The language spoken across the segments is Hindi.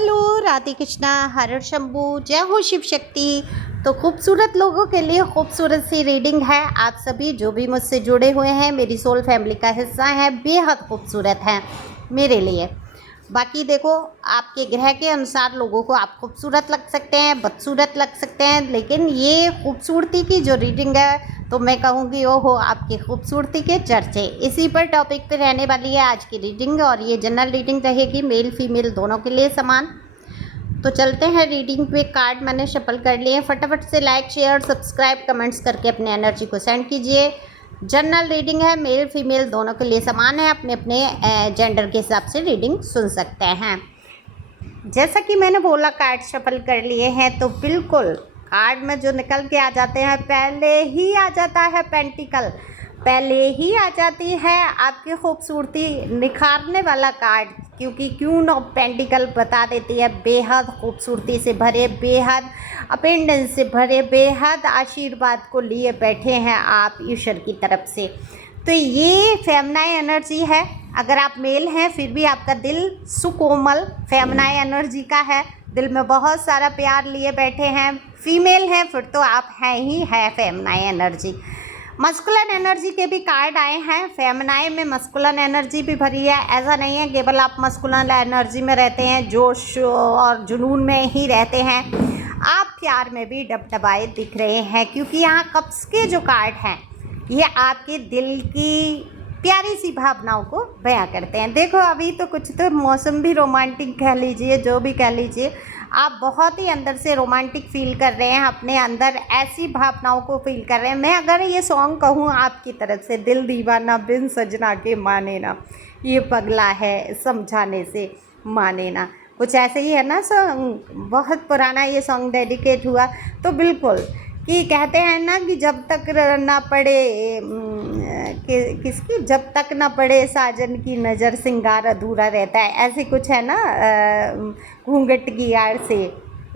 हेलो राधे कृष्णा, हर हर शंभू, जय हो शिव शक्ति। तो खूबसूरत लोगों के लिए खूबसूरत सी रीडिंग है। आप सभी जो भी मुझसे जुड़े हुए हैं, मेरी सोल फैमिली का हिस्सा है, बेहद खूबसूरत हैं मेरे लिए। बाकी देखो, आपके ग्रह के अनुसार लोगों को आप खूबसूरत लग सकते हैं, बदसूरत लग सकते हैं, लेकिन ये खूबसूरती की जो रीडिंग है तो मैं कहूँगी ओहो आपकी खूबसूरती के चर्चे, इसी पर टॉपिक पे रहने वाली है आज की रीडिंग। और ये जनरल रीडिंग रहेगी, मेल फीमेल दोनों के लिए समान। तो चलते हैं रीडिंग पे। कार्ड मैंने शफल कर लिए, फटाफट से लाइक शेयर सब्सक्राइब कमेंट्स करके अपने एनर्जी को सेंड कीजिए। जनरल रीडिंग है, मेल फीमेल दोनों के लिए समान है, अपने अपने जेंडर के हिसाब से रीडिंग सुन सकते हैं। जैसा कि मैंने बोला कार्ड शफल कर लिए हैं, तो बिल्कुल कार्ड में जो निकल के आ जाते हैं, पहले ही आ जाता है पेंटिकल, पहले ही आ जाती है आपकी खूबसूरती निखारने वाला कार्ड, क्योंकि क्वीन ऑफ पेंटिकल बता देती है बेहद खूबसूरती से भरे, बेहद अपेंडेंस से भरे, बेहद आशीर्वाद को लिए बैठे हैं आप ईश्वर की तरफ से। तो ये फेमनाई एनर्जी है। अगर आप मेल हैं फिर भी आपका दिल सुकोमल फेमनाई एनर्जी का है, दिल में बहुत सारा प्यार लिए बैठे हैं। फीमेल हैं फिर तो आप हैं ही है फेमनाई एनर्जी। मस्कुलन एनर्जी के भी कार्ड आए हैं, फेमनाई में मस्कुलन एनर्जी भी भरी है। ऐसा नहीं है केवल आप मस्कुलन एनर्जी में रहते हैं, जोश और जुनून में ही रहते हैं, आप प्यार में भी डबडबाए दिख रहे हैं, क्योंकि यहाँ कप्स के जो कार्ड हैं ये आपके दिल की प्यारी सी भावनाओं को बयां करते हैं। देखो अभी तो कुछ तो मौसम भी रोमांटिक कह लीजिए, जो भी कह लीजिए, आप बहुत ही अंदर से रोमांटिक फील कर रहे हैं, अपने अंदर ऐसी भावनाओं को फील कर रहे हैं। मैं अगर ये सॉन्ग कहूँ आपकी तरफ से, दिल दीवाना बिन सजना के माने ना, ये पगला है समझाने से माने ना, कुछ ऐसे ही है ना सॉन्ग, बहुत पुराना ये सॉन्ग डेडिकेट हुआ। तो बिल्कुल कि कहते हैं ना कि जब तक ना पड़े किसकी, जब तक ना पड़े साजन की नज़र सिंगार अधूरा रहता है, ऐसे कुछ है ना, घूंघट की आड़ से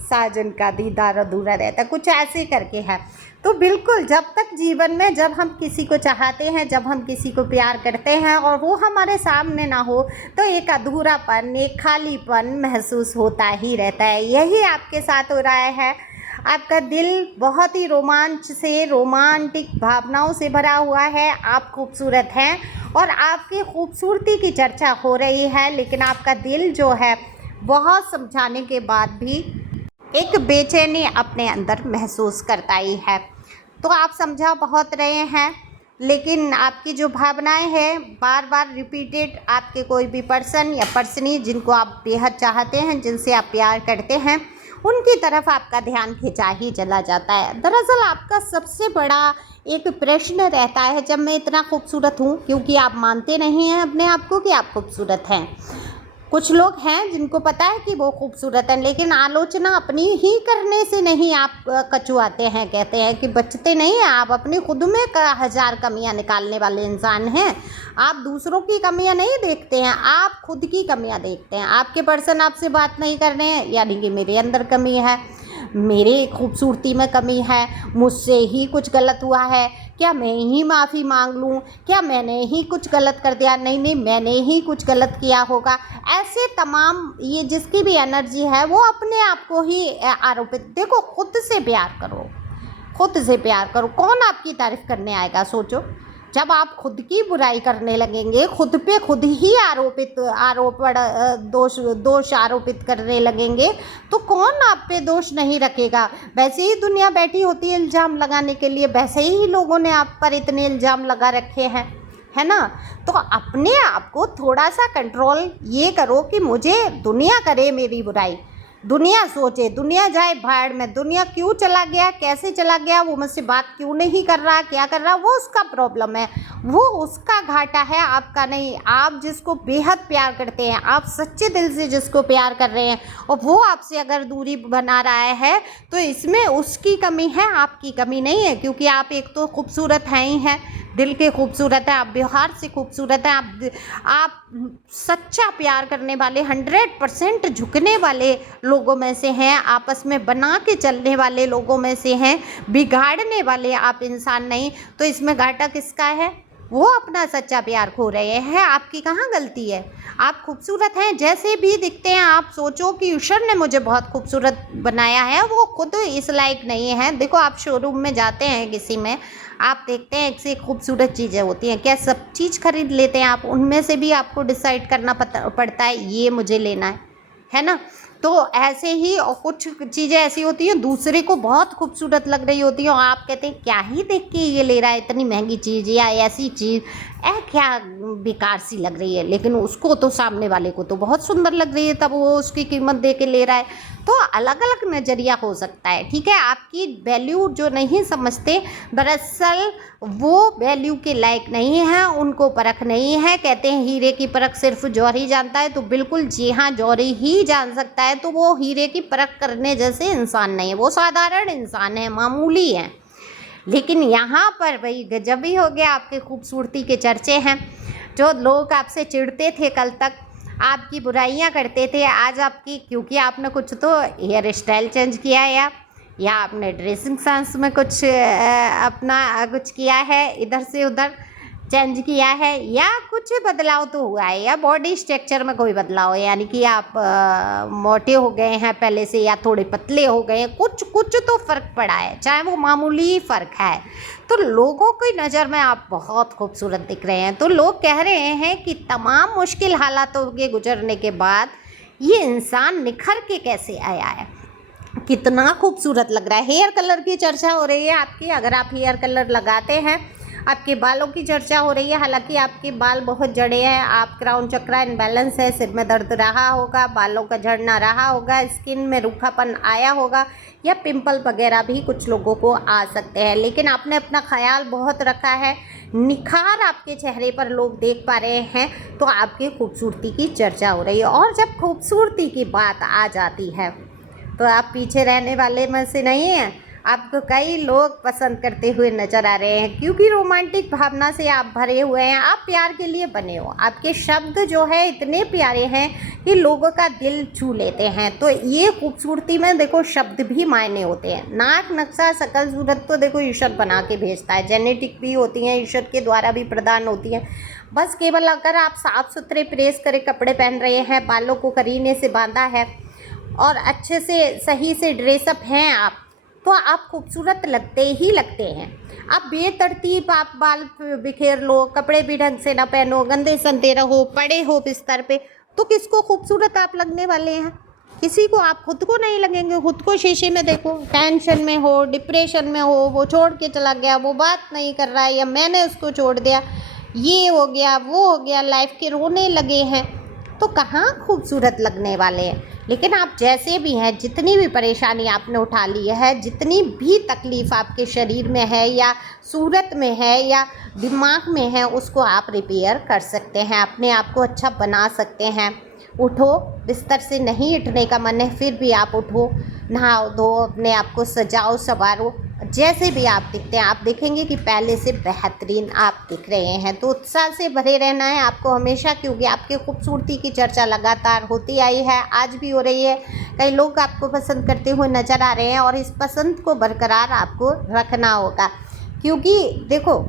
साजन का दीदार अधूरा रहता है, कुछ ऐसे करके है। तो बिल्कुल जब तक जीवन में जब हम किसी को चाहते हैं, जब हम किसी को प्यार करते हैं और वो हमारे सामने ना हो, तो एक अधूरापन, एक खालीपन महसूस होता ही रहता है। यही आपके साथ हो रहा है। आपका दिल बहुत ही रोमांच से, रोमांटिक भावनाओं से भरा हुआ है। आप खूबसूरत हैं और आपकी खूबसूरती की चर्चा हो रही है, लेकिन आपका दिल जो है बहुत समझाने के बाद भी एक बेचैनी अपने अंदर महसूस करता ही है। तो आप समझा बहुत रहे हैं, लेकिन आपकी जो भावनाएं हैं बार बार रिपीटेड, आपके कोई भी पर्सन या पर्सनी जिनको आप बेहद चाहते हैं, जिनसे आप प्यार करते हैं, उनकी तरफ आपका ध्यान खिंचा ही चला जाता है। दरअसल आपका सबसे बड़ा एक प्रश्न रहता है, जब मैं इतना खूबसूरत हूँ, क्योंकि आप मानते नहीं हैं अपने आप को कि आप खूबसूरत हैं। कुछ लोग हैं जिनको पता है कि वो खूबसूरत हैं, लेकिन आलोचना अपनी ही करने से नहीं आप कचुआते हैं, कहते हैं कि बचते नहीं हैं आप, अपनी खुद में हजार कमियां निकालने वाले इंसान हैं। आप दूसरों की कमियां नहीं देखते हैं, आप खुद की कमियां देखते हैं। आपके पर्सन आपसे बात नहीं कर रहे हैं, यानी कि मेरे अंदर कमी है, मेरे खूबसूरती में कमी है, मुझसे ही कुछ गलत हुआ है, क्या मैं ही माफ़ी मांग लूँ, क्या मैंने ही कुछ गलत कर दिया, नहीं मैंने ही कुछ गलत किया होगा। ऐसे तमाम ये जिसकी भी एनर्जी है वो अपने आप को ही आरोपित। देखो खुद से प्यार करो, खुद से प्यार करो, कौन आपकी तारीफ़ करने आएगा सोचो। जब आप खुद की बुराई करने लगेंगे, खुद पे खुद ही आरोपण दोष आरोपित करने लगेंगे, तो कौन आप पे दोष नहीं रखेगा। वैसे ही दुनिया बैठी होती है इल्ज़ाम लगाने के लिए, वैसे ही लोगों ने आप पर इतने इल्ज़ाम लगा रखे हैं, है ना। तो अपने आप को थोड़ा सा कंट्रोल ये करो कि मुझे दुनिया करे मेरी बुराई, दुनिया सोचे, दुनिया जाए भाड़ में, दुनिया क्यों चला गया, कैसे चला गया, वो मुझसे बात क्यों नहीं कर रहा, क्या कर रहा, वो उसका प्रॉब्लम है, वो उसका घाटा है, आपका नहीं। आप जिसको बेहद प्यार करते हैं, आप सच्चे दिल से जिसको प्यार कर रहे हैं, और वो आपसे अगर दूरी बना रहा है, तो इसमें उसकी कमी है, आपकी कमी नहीं है। क्योंकि आप एक तो खूबसूरत हैं ही हैं, दिल के खूबसूरत है, आप व्यवहार से खूबसूरत हैं, आप सच्चा प्यार करने वाले, 100% झुकने वाले लोगों में से हैं, आपस में बना के चलने वाले लोगों में से हैं, बिगाड़ने वाले आप इंसान नहीं। तो इसमें घाटा किसका है? वो अपना सच्चा प्यार खो रहे हैं। आपकी कहाँ गलती है? आप खूबसूरत हैं, जैसे भी दिखते हैं। आप सोचो कि ईश्वर ने मुझे बहुत खूबसूरत बनाया है, वो खुद इस लायक नहीं है। देखो, आप शोरूम में जाते हैं किसी में, आप देखते हैं एक से एक खूबसूरत चीज़ें होती हैं, क्या सब चीज़ खरीद लेते हैं आप? उनमें से भी आपको डिसाइड करना पड़ता है ये मुझे लेना है ना? तो ऐसे ही और कुछ चीज़ें ऐसी होती हैं दूसरे को बहुत खूबसूरत लग रही होती हैं और आप कहते हैं क्या ही देख के ये ले रहा है इतनी महंगी चीज़ या ऐसी चीज़, क्या बेकार सी लग रही है, लेकिन उसको तो सामने वाले को तो बहुत सुंदर लग रही है, तब वो उसकी कीमत दे के ले रहा है। तो अलग अलग नज़रिया हो सकता है, ठीक है। आपकी वैल्यू जो नहीं समझते, दरअसल वो वैल्यू के लायक नहीं है, उनको परख नहीं है। कहते हैं हीरे की परख सिर्फ जौहरी जानता है, तो बिल्कुल जी हाँ, जौहरी ही जान सकता है। तो वो हीरे की परख करने जैसे इंसान नहीं है, वो साधारण इंसान है, मामूली है। लेकिन यहाँ पर भाई गजब ही हो गया, आपके खूबसूरती के चर्चे हैं। जो लोग आपसे चिढ़ते थे कल तक, आपकी बुराइयां करते थे, आज आपकी, क्योंकि आपने कुछ तो हेयर स्टाइल चेंज किया है या आपने ड्रेसिंग सेंस में कुछ अपना कुछ किया है, इधर से उधर चेंज किया है, या कुछ बदलाव तो हुआ है, या बॉडी स्ट्रक्चर में कोई बदलाव है, यानी कि आप मोटे हो गए हैं पहले से, या थोड़े पतले हो गए हैं, कुछ कुछ तो फ़र्क पड़ा है, चाहे वो मामूली फ़र्क है। तो लोगों की नज़र में आप बहुत खूबसूरत दिख रहे हैं। तो लोग कह रहे हैं कि तमाम मुश्किल हालातों के गुजरने के बाद ये इंसान निखर के कैसे आया है, कितना खूबसूरत लग रहा है। हेयर कलर की चर्चा हो रही है आपकी, अगर आप हेयर कलर लगाते हैं। आपके बालों की चर्चा हो रही है, हालांकि आपके बाल बहुत जड़े हैं, आप क्राउन चक्रा इनबैलेंस है, सिर में दर्द रहा होगा, बालों का झड़ना रहा होगा, स्किन में रूखापन आया होगा, या पिंपल वगैरह भी कुछ लोगों को आ सकते हैं। लेकिन आपने अपना ख्याल बहुत रखा है, निखार आपके चेहरे पर लोग देख पा रहे हैं, तो आपकी खूबसूरती की चर्चा हो रही है। और जब खूबसूरती की बात आ जाती है तो आप पीछे रहने वाले में से नहीं हैं। आपको कई लोग पसंद करते हुए नज़र आ रहे हैं, क्योंकि रोमांटिक भावना से आप भरे हुए हैं, आप प्यार के लिए बने हो। आपके शब्द जो है इतने प्यारे हैं कि लोगों का दिल छू लेते हैं। तो ये खूबसूरती में देखो शब्द भी मायने होते हैं। नाक, नक्शा, शकल, सूरत तो देखो ईश्वर बना के भेजता है, जेनेटिक भी होती हैं, ईश्वर के द्वारा भी प्रदान होती हैं। बस केवल अगर आप साफ़ सुथरे प्रेस करे कपड़े पहन रहे हैं, बालों को करीने से बांधा है और अच्छे से सही से ड्रेसअप हैं आप, तो आप खूबसूरत लगते ही लगते हैं। आप बेतरतीब आप बाल बिखेर लो, कपड़े भी ढंग से ना पहनो, गंदे संदे रहो, पड़े हो बिस्तर पे, तो किसको खूबसूरत आप लगने वाले हैं? किसी को। आप खुद को नहीं लगेंगे। खुद को शीशे में देखो, टेंशन में हो, डिप्रेशन में हो, वो छोड़ के चला गया, वो बात नहीं कर रहा है, या मैंने उसको छोड़ दिया, ये हो गया, वो हो गया, लाइफ के रोने लगे हैं, तो कहाँ खूबसूरत लगने वाले हैं। लेकिन आप जैसे भी हैं, जितनी भी परेशानी आपने उठा ली है, जितनी भी तकलीफ़ आपके शरीर में है या सूरत में है या दिमाग में है, उसको आप रिपेयर कर सकते हैं, अपने आप को अच्छा बना सकते हैं। उठो, बिस्तर से नहीं उठने का मन है फिर भी आप उठो, नहाओ धो, अपने आप को सजाओ संवारो, जैसे भी आप दिखते हैं, आप देखेंगे कि पहले से बेहतरीन आप दिख रहे हैं। तो उत्साह से भरे रहना है आपको हमेशा, क्योंकि आपके खूबसूरती की चर्चा लगातार होती आई है, आज भी हो रही है। कई लोग आपको पसंद करते हुए नज़र आ रहे हैं और इस पसंद को बरकरार आपको रखना होगा, क्योंकि देखो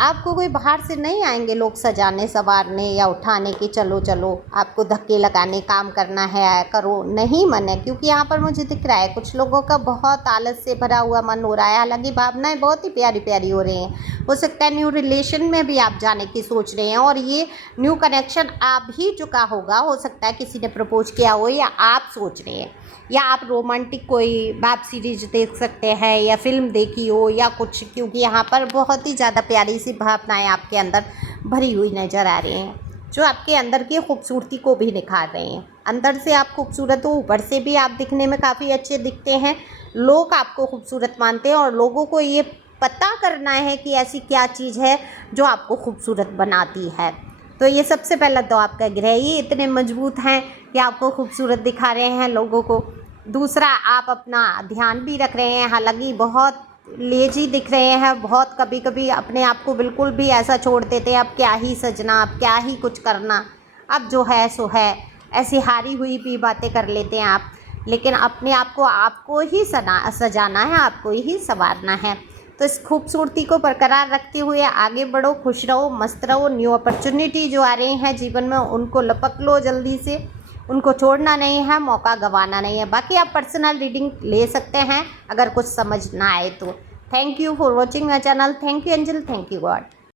आपको कोई बाहर से नहीं आएंगे लोग सजाने संवारने या उठाने की चलो चलो आपको धक्के लगाने, काम करना है करो, नहीं मन है। क्योंकि यहाँ पर मुझे दिख रहा है कुछ लोगों का बहुत आलस से भरा हुआ मन हो रहा है, हालांकि भावनाएं बहुत ही प्यारी प्यारी हो रही हैं। हो सकता है न्यू रिलेशन में भी आप जाने की सोच रहे हैं और ये न्यू कनेक्शन आ भी चुका होगा, हो सकता है किसी ने प्रपोज किया हो या आप सोच रहे हैं, या आप रोमांटिक कोई वेब सीरीज देख सकते हैं या फिल्म देखी हो या कुछ, क्योंकि यहाँ पर बहुत ही ज़्यादा प्यारी सी भावनाएं आपके अंदर भरी हुई नज़र आ रही हैं, जो आपके अंदर की खूबसूरती को भी निखार रही हैं। अंदर से आप खूबसूरत हो, ऊपर से भी आप दिखने में काफ़ी अच्छे दिखते हैं, लोग आपको खूबसूरत मानते हैं और लोगों को ये पता करना है कि ऐसी क्या चीज़ है जो आपको खूबसूरत बनाती है। तो ये सबसे पहला तो आपका ग्रह ही इतने मजबूत हैं कि आपको खूबसूरत दिखा रहे हैं लोगों को। दूसरा, आप अपना ध्यान भी रख रहे हैं, हालांकि बहुत लेजी दिख रहे हैं, बहुत कभी कभी अपने आप को बिल्कुल भी ऐसा छोड़ देते हैं, अब क्या ही सजना, अब क्या ही कुछ करना, अब जो है सो है, ऐसी हारी हुई भी बातें कर लेते हैं आप। लेकिन अपने आप को आपको ही सजाना है, आपको ही संवारना है। तो इस खूबसूरती को बरकरार रखते हुए आगे बढ़ो, खुश रहो, मस्त रहो। न्यू अपॉर्चुनिटी जो आ रही हैं जीवन में उनको लपक लो जल्दी से, उनको छोड़ना नहीं है, मौका गंवाना नहीं है। बाकी आप पर्सनल रीडिंग ले सकते हैं अगर कुछ समझ ना आए तो। Thank you for watching my channel. Thank you angel, thank you God.